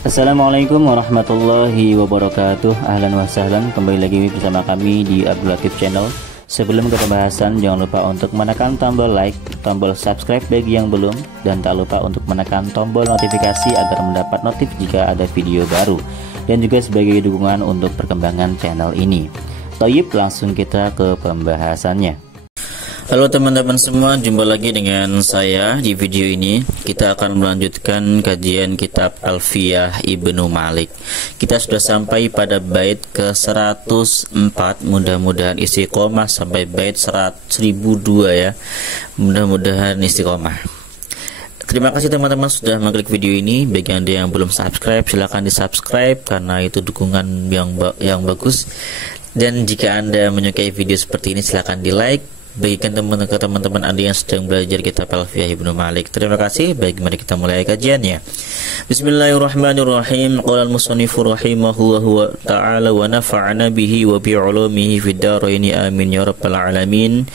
Assalamualaikum warahmatullahi wabarakatuh. Ahlan wa sahlan, kembali lagi bersama kami di Abdul Latif Channel. Sebelum ke pembahasan, jangan lupa untuk menekan tombol like, tombol subscribe bagi yang belum, dan tak lupa untuk menekan tombol notifikasi agar mendapat notif jika ada video baru, dan juga sebagai dukungan untuk perkembangan channel ini. Toyib, langsung kita ke pembahasannya. Halo teman-teman semua, jumpa lagi dengan saya. Di video ini kita akan melanjutkan kajian kitab Alfiyah Ibnu Malik. Kita sudah sampai pada bait ke 104. Mudah-mudahan istiqomah sampai bait 1002 ya. Mudah-mudahan istiqomah. Terima kasih teman-teman sudah mengklik video ini. Bagi Anda yang belum subscribe, silahkan di subscribe karena itu dukungan yang bagus. Dan jika Anda menyukai video seperti ini, silahkan di like. Bagikan teman-teman Anda yang sedang belajar kitab Alfiyah Ibnu Malik. Terima kasih. Baik, mari kita mulai kajiannya. Bismillahirrahmanirrahim. Qala al-musannifu rahimahullahu ta'ala wa nafa'ana bihi wa bi 'ulumihi fid dharain amin ya rabbal alamin.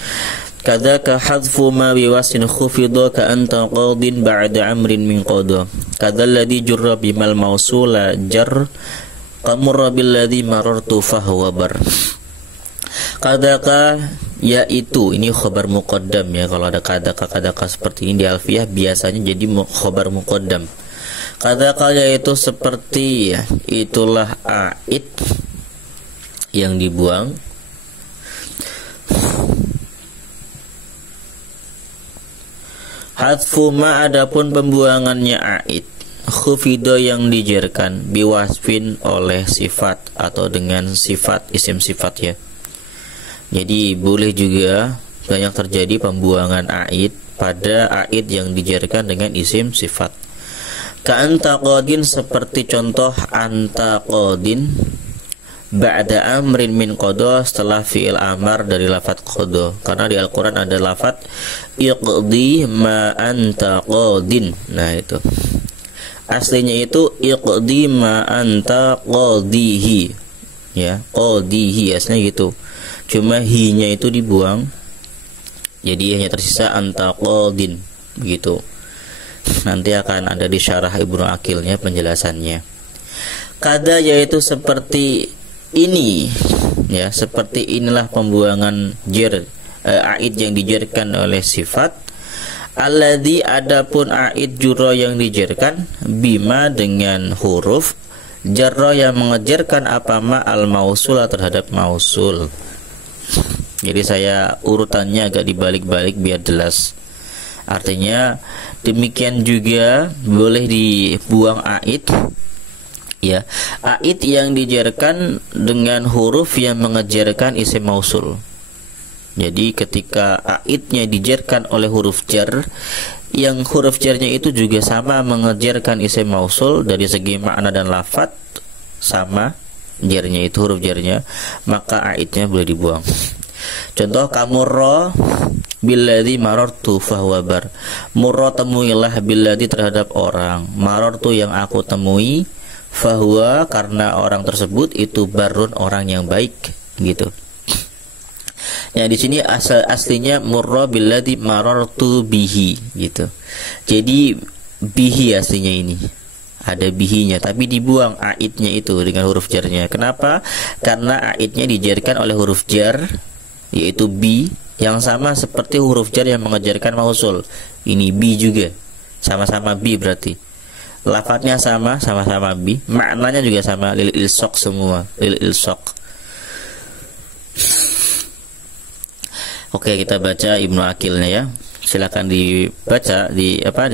Kadzaka hadfu ma biwasin khufidha ka anta qadin ba'da amrin min qada. Kadzal ladzi jurra bimal mausula jar qamurra bil ladzi marartu fahuwa bar. Kadaka yaitu, ini khobar muqaddam ya. Kalau ada kadaka seperti ini di Alfiyah biasanya jadi khobar muqaddam. Kadaka yaitu seperti ya, itulah a'id yang dibuang. Hadfu ma, adapun pembuangannya a'id. Khufido yang dijerkan biwasfin oleh sifat atau dengan sifat, isim sifat ya. Jadi boleh juga banyak terjadi pembuangan a'id pada a'id yang dijarkan dengan isim sifat. Ka anta qadin, seperti contoh anta qadin ba'da amrin min qada, setelah fi'il amar dari lafaz qada. Karena di Al-Qur'an ada lafaz iqdi ma anta qadin. Nah itu aslinya itu iqdi ma anta qadihi ya, qadihi aslinya gitu. Cuma hi-nya itu dibuang, jadi hanya tersisa anta qadin begitu. Nanti akan ada di syarah Ibnu Aqilnya penjelasannya. Kada yaitu seperti ini ya, seperti inilah pembuangan jar a'id yang dijarkan oleh sifat. Alladzi, adapun a'id jurra yang dijarkan bima dengan huruf jarra yang mengejarkan apa ma al mausula terhadap mausul. Jadi saya urutannya agak dibalik-balik biar jelas. Artinya demikian juga boleh dibuang a'id ya, a'id yang dijarkan dengan huruf yang mengejarkan isim mausul. Jadi ketika a'idnya dijarkan oleh huruf jar, yang huruf jarnya itu juga sama mengejarkan isim mausul dari segi makna dan lafaz sama jarnya, itu huruf jarnya, maka a'idnya boleh dibuang. Contoh, kamurra billadzi marartu fahuwa bar. Murra, temuilah, billadzi terhadap orang, marartu yang aku temui, fahuwa karena orang tersebut itu barun orang yang baik gitu. Ya di sini aslinya murra billadzi marartu bihi gitu. Jadi bihi aslinya ini. Ada bihinya, tapi dibuang a'idnya itu dengan huruf jarnya. Kenapa? Karena a'idnya dijarkan oleh huruf jar, yaitu bi, yang sama seperti huruf jar yang mengejarkan mausul. Ini bi juga, sama-sama bi berarti. Lafadznya sama-sama bi, maknanya juga sama, lil ilsaq semua, lil ilsaq. Oke, kita baca Ibnu Aqilnya ya. Silakan dibaca,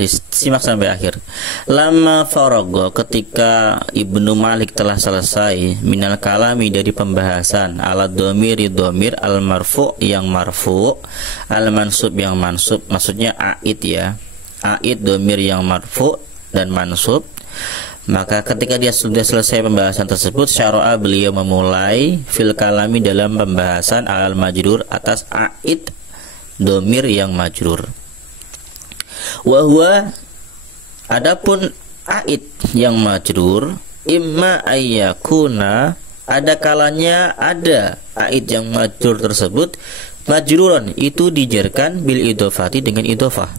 disimak sampai akhir. Lama farago, ketika Ibnu Malik telah selesai minal kalami dari pembahasan ala domiri domir al marfu yang marfu, al mansub yang mansub, maksudnya a'id ya, a'id domir yang marfu dan mansub. Maka ketika dia sudah selesai pembahasan tersebut, syara'a, beliau memulai fil kalami dalam pembahasan al majrur atas a'id domir yang majrur. Wahwa, adapun a'id yang majrur, imma ayyakuna, ada kalanya ada a'id yang majrur tersebut majruran, itu dijarkan bil idofati dengan idofah,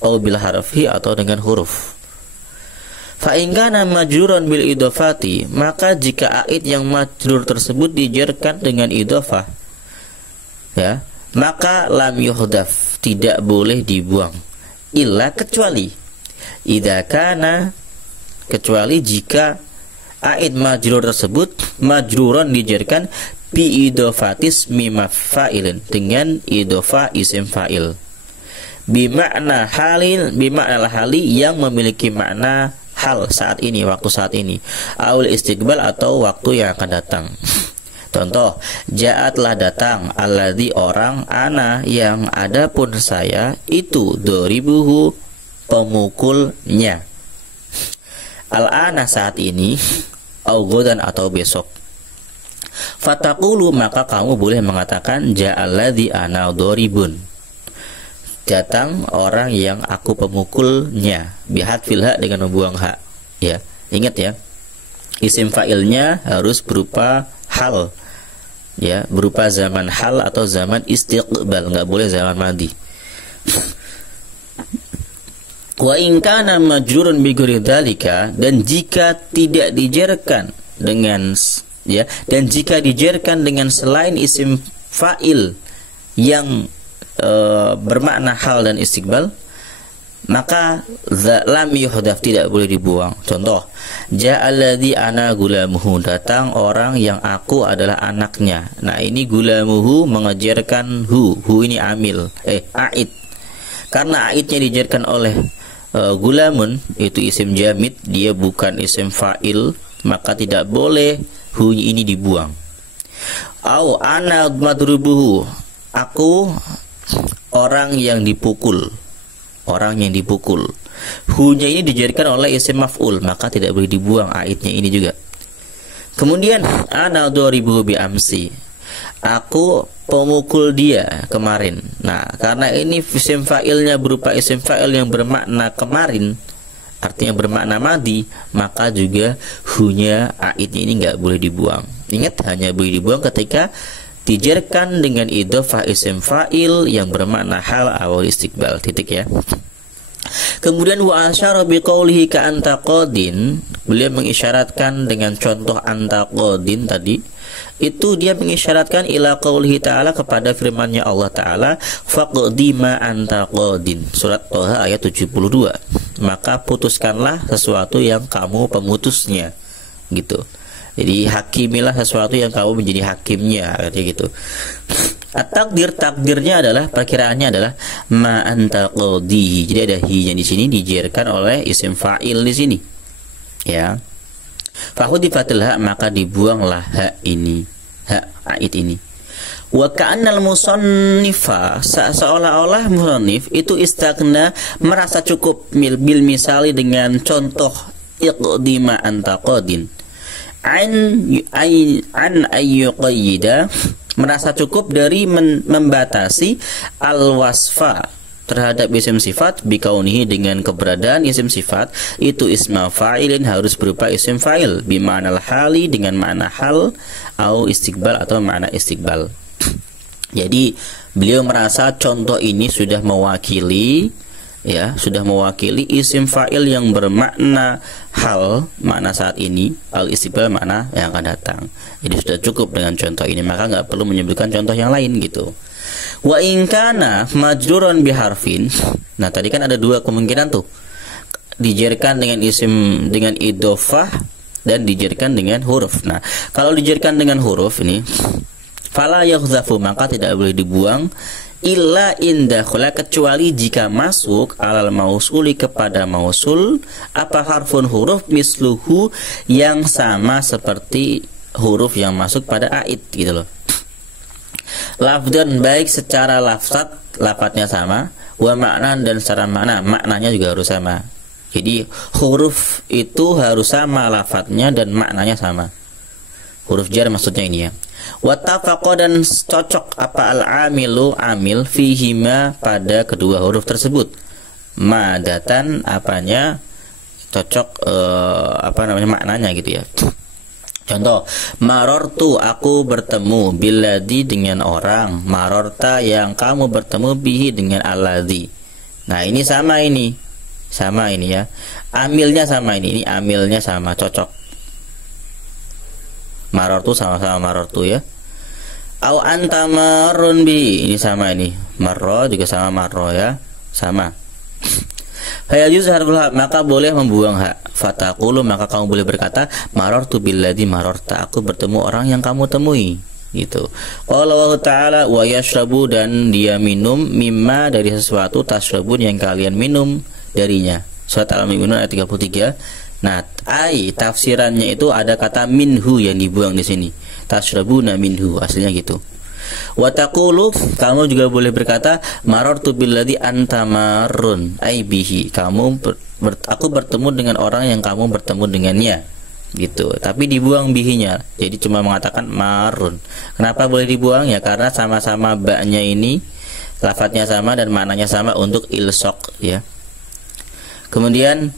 atau bil harfi atau dengan huruf. Fa in kana majruran bil idhofati, maka jika aid yang majrur tersebut dijarkan dengan idhofah, ya, maka lam yuhdaf, tidak boleh dibuang, illa kecuali idza kana, kecuali jika aid majrur tersebut majruran dijarkan bi idhofatis mimafa'ilin, dengan idhofah isim fa'il, bimakna halil, bimakna hali, yang memiliki makna hal saat ini, waktu saat ini, aul istiqbal, atau waktu yang akan datang. Contoh, ja'atlah datang, alladzi orang, ana yang adapun saya, itu doribuhu pemukulnya, al-ana saat ini, au godan atau besok. Fataqulu, maka kamu boleh mengatakan ja'alladzi ana doribun, datang orang yang aku pemukulnya, bihat filha, dengan membuang hak, ya. Ingat ya, isim fa'ilnya harus berupa hal, ya, berupa zaman hal atau zaman istiqbal, nggak boleh zaman madi. Wa in kana majrurun bi ghairi dzalika, dan jika tidak dijarkan dengan, ya, dan jika dijarkan dengan selain isim fa'il yang bermakna hal dan istiqbal, maka lam yuhdaf, tidak boleh dibuang. Contoh, ja'alladzi ana gulamuhu, datang orang yang aku adalah anaknya. Nah, ini gulamuhu mengejarkan hu ini amil, aid. Karena aidnya dijarkan oleh gulamun, itu isim jamid, dia bukan isim fa'il, maka tidak boleh hu ini dibuang. Au ana madrubuhu, aku orang yang dipukul, orang yang dipukul. Hu-nya ini dijadikan oleh isim maf'ul, maka tidak boleh dibuang aidnya ini juga. Kemudian ana doribuhu bi amsi, aku pemukul dia kemarin. Nah, karena ini isim fa'ilnya berupa isim fa'il yang bermakna kemarin, artinya bermakna madi, maka juga hu-nya, aidnya ini nggak boleh dibuang. Ingat, hanya boleh dibuang ketika dijarkan dengan idhofah isim fa'il yang bermakna hal awal istiqbal, titik ya. Kemudian wa asyara biqaulihi ka anta qadin, beliau mengisyaratkan dengan contoh anta qadin tadi, itu dia mengisyaratkan ila qaulihi ta'ala, kepada firman-Nya Allah Ta'ala, faqdi ma anta qadin, surat Thaha ayat 72, maka putuskanlah sesuatu yang kamu pemutusnya, gitu. Jadi hakimilah sesuatu yang kamu menjadi hakimnya, kayak gitu. At-takdir, takdirnya adalah, perkiraannya adalah ma anta qadi. Jadi ada hi-nya di sini dijarkan oleh isim fa'il di sini. Ya. Fahudifatil ha, maka dibuanglah hak ini, hak aid ini. Wa ka'annal musannifa, seolah-olah musannif itu istaghna, merasa cukup bil misali, dengan contoh iqdima anta qadin. An ayyuqayyida, merasa cukup dari membatasi al-wasfa terhadap isim sifat bikaunihi, dengan keberadaan isim sifat itu isma fa'ilin, harus berupa isim fa'il, bima'nal hali, dengan makna hal, au istiqbal, atau makna istiqbal. Jadi beliau merasa contoh ini sudah mewakili, ya, sudah mewakili isim fa'il yang bermakna hal, makna saat ini, al istiqbal, makna yang akan datang. Jadi sudah cukup dengan contoh ini, maka nggak perlu menyebutkan contoh yang lain, gitu. Wa in kana majruran biharfin, nah tadi kan ada dua kemungkinan tuh, dijarkan dengan isim, dengan idhofah, dan dijarkan dengan huruf. Nah, kalau dijarkan dengan huruf ini, fala yuhdhafu, maka tidak boleh dibuang, illa indakhala, kecuali jika masuk alal mausuli, kepada mausul, apa harfun, huruf, misluhu, yang sama seperti huruf yang masuk pada aid, gitu loh. Lafdan, baik secara lafzat, lafadznya sama, wa maknan, dan secara makna, maknanya juga harus sama. Jadi huruf itu harus sama lafadznya dan maknanya sama. Huruf jar maksudnya ini ya. Wattafaqo, dan cocok apa al-amilu, amil, fihima, pada kedua huruf tersebut. Madatan, apanya cocok, maknanya gitu ya. Contoh, marortu, aku bertemu, billadzi, dengan orang, marorta, yang kamu bertemu, bihi, dengan alladzi. Nah, ini sama ini ya. Amilnya sama ini amilnya sama, cocok. Marartu sama-sama marartu ya. Au anta marun bi, ini sama ini. Marro juga sama marro ya, sama. Fayajuz harful ha, maka boleh membuang hak. Fataqulu, maka kamu boleh berkata marartu billadzi mararta, aku bertemu orang yang kamu temui. Gitu. Qala Allah Ta'ala wa yashrabu, dan dia minum mimma dari sesuatu tashrabun yang kalian minum darinya. Surat Al-Mu'minun ayat 33. Nah, tafsirannya itu ada kata minhu yang dibuang di sini. Tashrabuna minhu, aslinya gitu. Wa taqulu, kamu juga boleh berkata marartu billadzi anta marrun, ai bihi, aku bertemu dengan orang yang kamu bertemu dengannya. Gitu. Tapi dibuang bihinya. Jadi cuma mengatakan marun. Kenapa boleh dibuang? Ya karena sama-sama ba-nya ini lafadznya sama dan maknanya sama untuk ilsok ya. Kemudian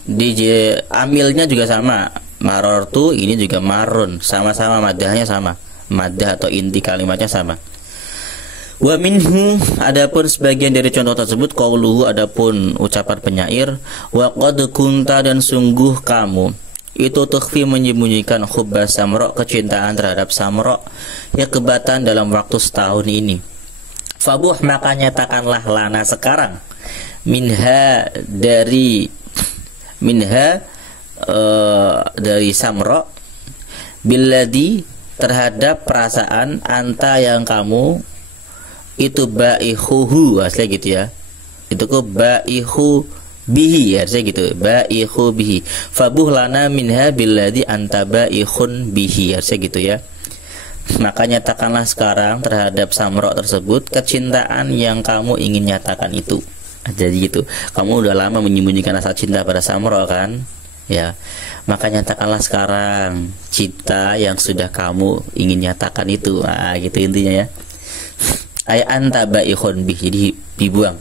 amilnya juga sama. Marortu ini juga marun, sama-sama madahnya sama. Madah atau inti kalimatnya sama. Wa minhu, adapun sebagian dari contoh tersebut qauluhu, adapun ucapan penyair, wa qad kunta, dan sungguh kamu itu tukhfi, menyembunyikan hubba samro, kecintaan terhadap samro, ya kebatan dalam waktu setahun ini. Fabuh, maka nyatakanlah lana sekarang dari samro, billadzi, terhadap perasaan anta yang kamu itu baihuhu, asli gitu ya, itu kok baihu bihi ya, saya gitu, baihu bihi. Fabuh lana minha billadzi anta baihun bihi, saya gitu ya. Maka nyatakanlah sekarang terhadap samro tersebut kecintaan yang kamu ingin nyatakan itu. Jadi gitu, kamu udah lama menyembunyikan rasa cinta pada samro kan ya, maka nyatakanlah sekarang cinta yang sudah kamu ingin nyatakan itu. Nah, gitu intinya ya. Ay anta baihun bihi, jadi dibuang.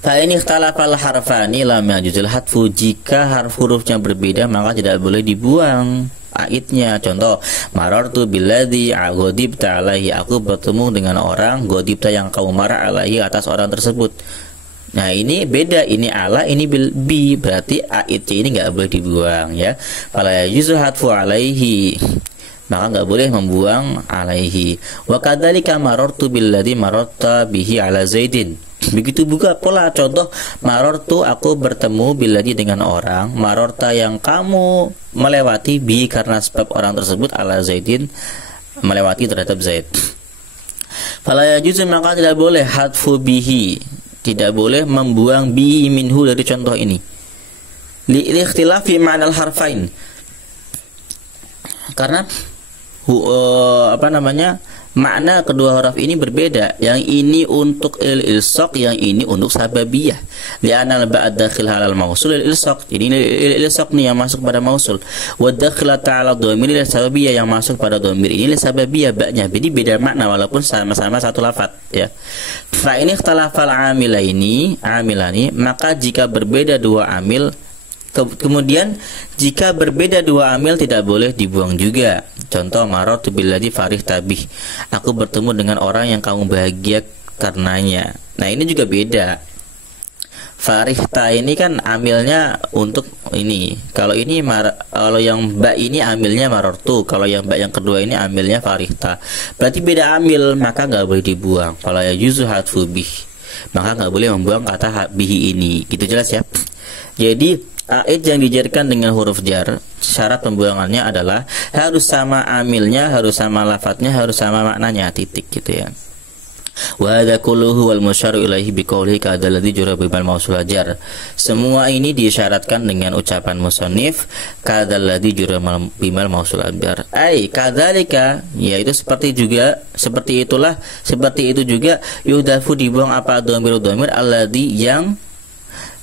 Fa ini ikhtalafal harfani lam yajuzul hadfu, jika hurufnya berbeda maka tidak boleh dibuang aidnya. Contoh, marartu billadzi aghodibta alaihi, aku bertemu dengan orang godibta yang kamu marah alaihi, atas orang tersebut. Nah ini beda, ini ala, ini bi, berarti aidnya ini nggak boleh dibuang ya. Fala yajuzul hadfu alaihi, maka nggak boleh membuang alaihi. Wa kadzalika marartu billadzi mararta bihi ala zaidin, begitu juga pola contoh marortu, aku bertemu billadzi dengan orang, marorta yang kamu melewati bi, karena sebab orang tersebut ala zaidin, melewati terhadap zaid. Fala yajuz, maka tidak boleh hadfu bihi, tidak boleh membuang bihi minhu dari contoh ini. Li ikhtilafi ma'nal harfain, karena makna kedua huruf ini berbeda. Yang ini untuk ilsaq, yang ini untuk sababiyah. Li'anal ba'd dakhil halal mausul ilsaq, jadi ilsaq nih yang masuk pada mausul, wa dakhil ta'ala dhamir sababiyah, yang masuk pada dhamir ini sababiyah ba'nya. Jadi beda makna walaupun sama-sama satu lafaz ya. Fa ini ikhtalafal amilani, maka jika berbeda dua amil, kemudian jika berbeda dua amil tidak boleh dibuang juga. Contoh, marartu billadzi farihta bih, aku bertemu dengan orang yang kamu bahagia karenanya. Nah ini juga beda. Farihta ini kan amilnya untuk ini. Kalau yang ba ini amilnya marartu, kalau yang ba yang kedua ini amilnya farihta. Berarti beda amil, maka nggak boleh dibuang. Fala yajuzu hadfu bih, maka nggak boleh membuang kata bihi ini. Gitu jelas ya. Jadi aid yang dijarkan dengan huruf jar, syarat pembuangannya adalah harus sama amilnya, harus sama lafadznya, harus sama maknanya, titik gitu ya. Wa hadza kulluhu wal musyaru ilaihi biqaulihi kadzalladzi jura bimal mausul jar. Semua ini disyaratkan dengan ucapan musannif kadzalladzi jura bimal mausul jar. Ai kadzalika, yaitu seperti itu juga yuhdafu, dibuang apa dhamir alladzi yang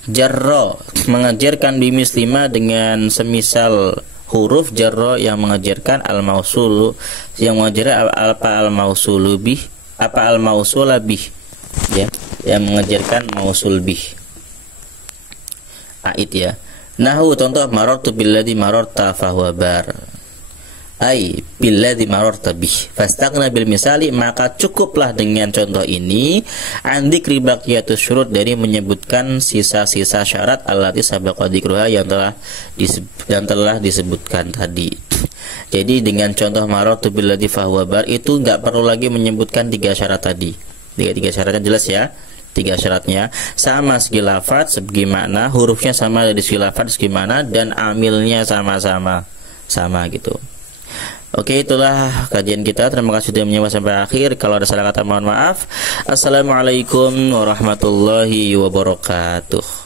jarro, mengajarkan bimuslima dengan semisal huruf jarro yang mengajarkan al mausulu, yang mengajarkan al mausulu bih, apa al mausula bih ya, yang mengajarkan mausul bih aid ya. Nahu, contoh marartu billadzi mararta fahuwa bar, ai billadzi mararta bih fastaghna bil misali, maka cukuplah dengan contoh ini an dzikri baqiyatus syurut, dari menyebutkan sisa-sisa syarat allati sabaqa dzikruha, yang telah disebutkan tadi. Jadi dengan contoh marartu billadzi fahuwa bar itu enggak perlu lagi menyebutkan tiga syarat tadi. Tiga syaratnya jelas ya. Tiga syaratnya sama segi lafaz, segi makna, hurufnya sama dari segi lafaz, segi makna, dan amilnya sama gitu. Oke, itulah kajian kita. Terima kasih sudah menyimak sampai akhir. Kalau ada salah kata mohon maaf. Assalamualaikum warahmatullahi wabarakatuh.